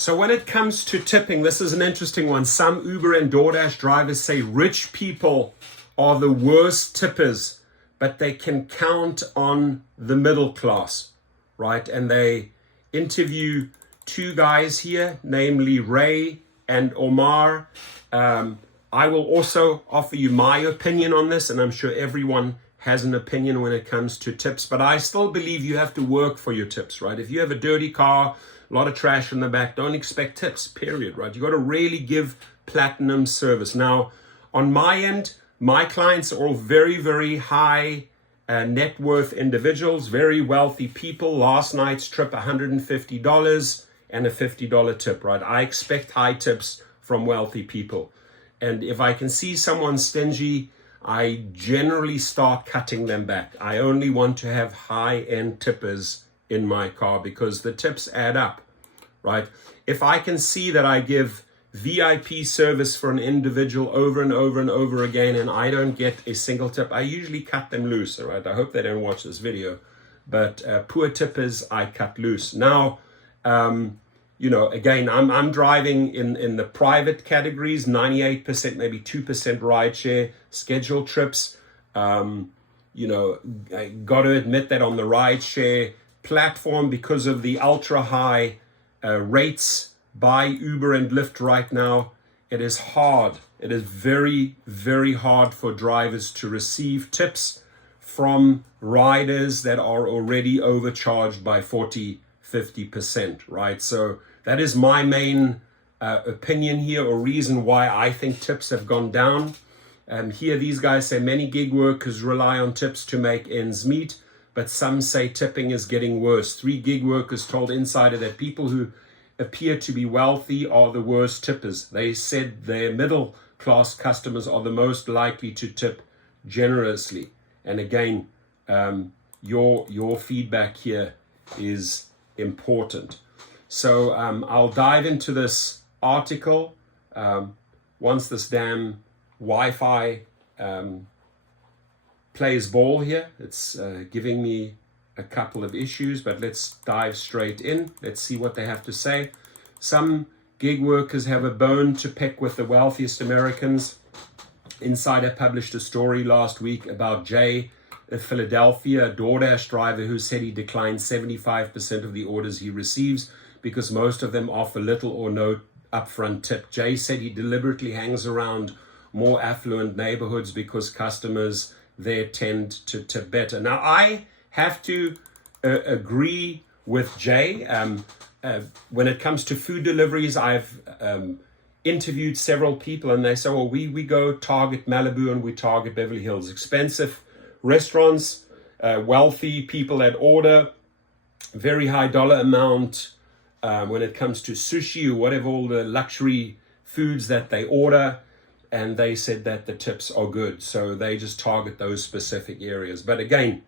So when it comes to tipping, this is an interesting one. Some Uber and Doordash drivers say rich people are the worst tippers, but they can count on the middle class, right? And they interview two guys here, namely Ray and Omar. I will also offer you my opinion on this, and I'm sure everyone has an opinion when it comes to tips, but I still believe you have to work for your tips, right? If you have a dirty car, a lot of trash in the back, don't expect tips, period, right? You got to really give platinum service. Now, on my end, my clients are all very, very high net worth individuals, very wealthy people. Last night's trip, $150 and a $50 tip, right? I expect high tips from wealthy people. And if I can see someone stingy, I generally start cutting them back. I only want to have high-end tippers in my car because the tips add up, right? If I can see that I give VIP service for an individual over and over and over again and I don't get a single tip, I usually cut them loose, all right? I hope they don't watch this video, but poor tippers, I cut loose. Now, again, I'm driving in the private categories, 98%, maybe 2% rideshare, scheduled trips. I got to admit that on the rideshare platform, because of the ultra high rates by Uber and Lyft right now, it is hard. It is very, very hard for drivers to receive tips from riders that are already overcharged by 40-50%, right? So that is my main opinion here, or reason why I think tips have gone down. Here, these guys say many gig workers rely on tips to make ends meet, but some say tipping is getting worse. 3 gig workers told Insider that people who appear to be wealthy are the worst tippers. They said their middle class customers are the most likely to tip generously. And again, your feedback here is important. So I'll dive into this article once this damn Wi-Fi plays ball here. It's giving me a couple of issues, but let's dive straight in. Let's see what they have to say. Some gig workers have a bone to pick with the wealthiest Americans. Insider published a story last week about Jay, a Philadelphia DoorDash driver who said he declines 75% of the orders he receives because most of them offer little or no upfront tip. Jay said he deliberately hangs around more affluent neighborhoods because customers there tend to tip better. Now, I have to agree with Jay. When it comes to food deliveries, I've interviewed several people and they say, well, we go target Malibu and we target Beverly Hills. Expensive restaurants, wealthy people that order, very high dollar amount when it comes to sushi or whatever, all the luxury foods that they order. And they said that the tips are good. So they just target those specific areas. But again,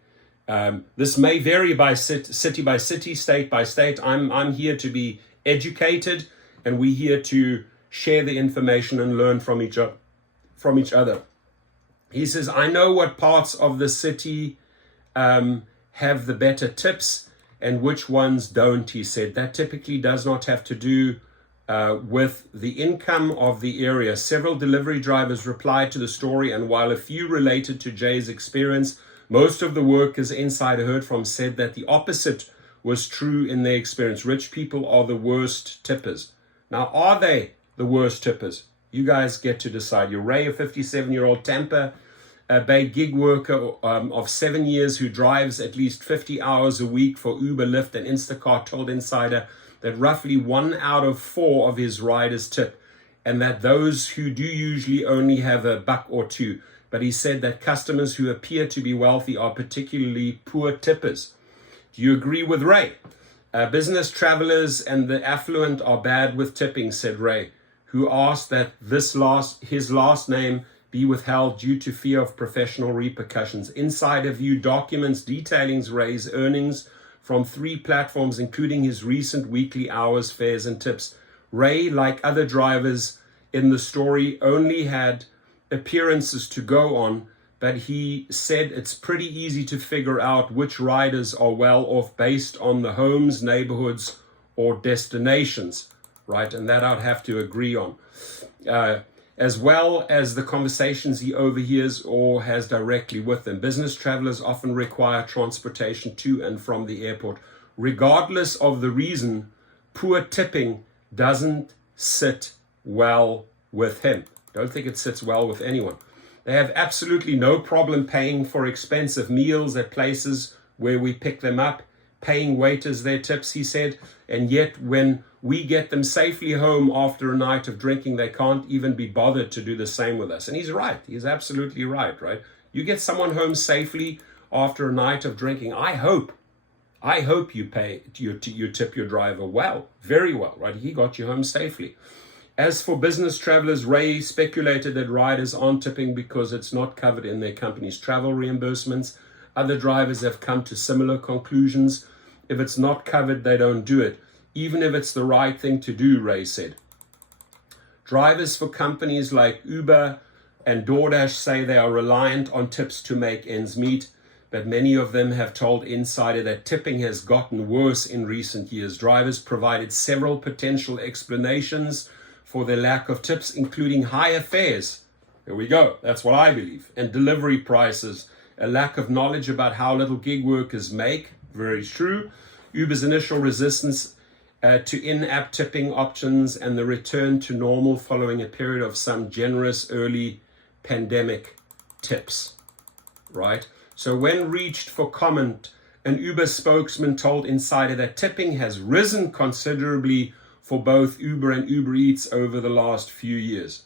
this may vary by city by city, state by state. I'm here to be educated, and we're here to share the information and learn from each other. He says, I know what parts of the city have the better tips and which ones don't, he said. That typically does not have to do with the income of the area. Several delivery drivers replied to the story, and while a few related to Jay's experience, most of the workers Insider heard from said that the opposite was true in their experience. Rich people are the worst tippers. Now, are they the worst tippers? You guys get to decide. You're Ray, a 57-year-old Tampa Bay gig worker of 7 years who drives at least 50 hours a week for Uber, Lyft, and Instacart, told Insider that roughly 1 out of 4 of his riders tip, and that those who do usually only have a buck or two. But he said that customers who appear to be wealthy are particularly poor tippers. Do you agree with Ray? Business travelers and the affluent are bad with tipping, said Ray, who asked that his last name be withheld due to fear of professional repercussions. Insider View documents detailing Ray's earnings from 3 platforms, including his recent weekly hours, fares, and tips. Ray, like other drivers in the story, only had appearances to go on, but he said it's pretty easy to figure out which riders are well off based on the homes, neighborhoods, or destinations. right? And that I'd have to agree on. As well as the conversations he overhears or has directly with them. Business travelers often require transportation to and from the airport. Regardless of the reason, poor tipping doesn't sit well with him. Don't think it sits well with anyone. They have absolutely no problem paying for expensive meals at places where we pick them up, paying waiters their tips, he said, and yet when we get them safely home after a night of drinking, they can't even be bothered to do the same with us. And he's right. He's absolutely right? You get someone home safely after a night of drinking. I hope you tip your driver well, very well, right? He got you home safely. As for business travelers, Ray speculated that riders aren't tipping because it's not covered in their company's travel reimbursements. Other drivers have come to similar conclusions. If it's not covered, they don't do it, even if it's the right thing to do, Ray said. Drivers for companies like Uber and Doordash say they are reliant on tips to make ends meet, but many of them have told Insider that tipping has gotten worse in recent years. Drivers provided several potential explanations for their lack of tips, including higher fares. Here we go. That's what I believe. And delivery prices, a lack of knowledge about how little gig workers make. Very true. Uber's initial resistance to in-app tipping options and the return to normal following a period of some generous early pandemic tips, right? So when reached for comment, an Uber spokesman told Insider that tipping has risen considerably for both Uber and Uber Eats over the last few years.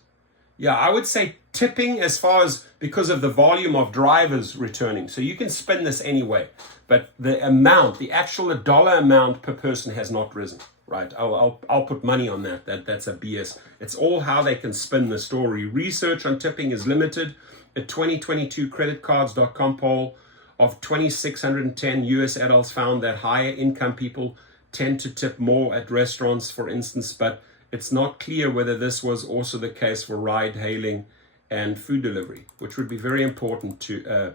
Yeah, I would say tipping as far as because of the volume of drivers returning. So you can spin this anyway, but the amount, the actual dollar amount per person has not risen, right? I'll put money on that. That's a BS. It's all how they can spin the story. Research on tipping is limited. A 2022 creditcards.com poll of 2,610 US adults found that higher income people tend to tip more at restaurants, for instance, but it's not clear whether this was also the case for ride hailing and food delivery, which would be very important to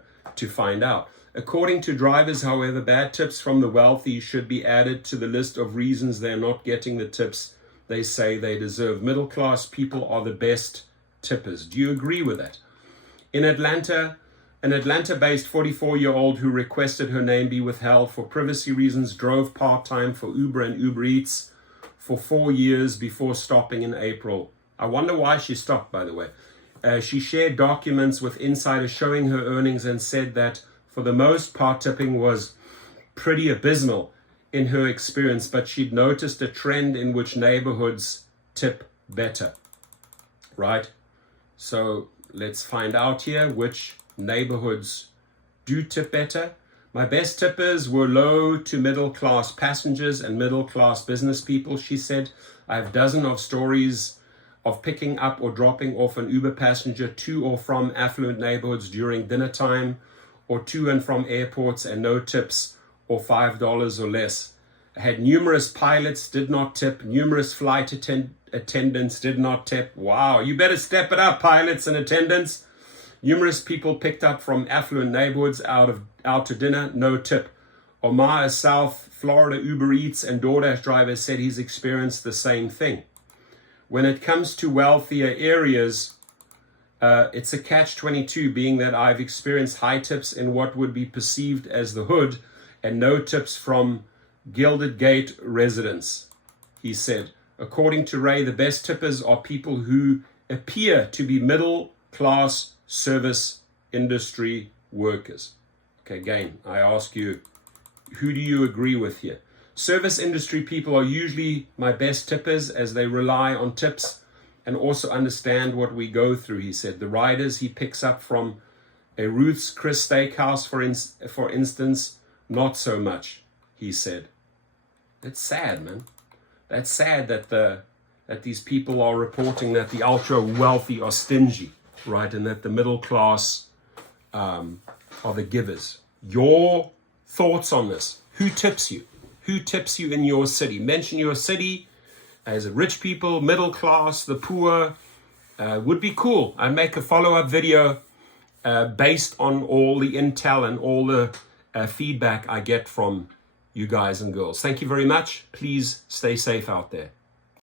find out. According to drivers, however, bad tips from the wealthy should be added to the list of reasons they're not getting the tips they say they deserve. Middle class people are the best tippers. Do you agree with that? In Atlanta, an Atlanta-based 44-year-old who requested her name be withheld for privacy reasons drove part-time for Uber and Uber Eats for 4 years before stopping in April. I wonder why she stopped, by the way. She shared documents with Insider showing her earnings and said that for the most part, tipping was pretty abysmal in her experience, but she'd noticed a trend in which neighborhoods tip better, right? So let's find out here which neighborhoods do tip better. My best tippers were low to middle class passengers and middle class business people, she said. I have dozens of stories of picking up or dropping off an Uber passenger to or from affluent neighborhoods during dinner time or to and from airports and no tips or $5 or less. I had numerous pilots did not tip, numerous flight attendants did not tip. Wow, you better step it up, pilots and attendants. Numerous people picked up from affluent neighborhoods out to dinner, no tip. Omar, a South Florida Uber Eats and DoorDash driver, said he's experienced the same thing. When it comes to wealthier areas, it's a catch-22, being that I've experienced high tips in what would be perceived as the hood and no tips from Gilded Gate residents, he said. According to Ray, the best tippers are people who appear to be middle-class service industry workers. Okay, again, I ask you, who do you agree with here? Service industry people are usually my best tippers as they rely on tips and also understand what we go through, he said. The riders he picks up from a Ruth's Chris Steakhouse, for instance, not so much, he said. That's sad, man. That's sad that these people are reporting that the ultra wealthy are stingy, right? And that the middle class are the givers. Your thoughts on this? Who tips you? Who tips you in your city? Mention your city as rich people, middle class, the poor. Would be cool. I'd make a follow-up video based on all the intel and all the feedback I get from you guys and girls. Thank you very much. Please stay safe out there.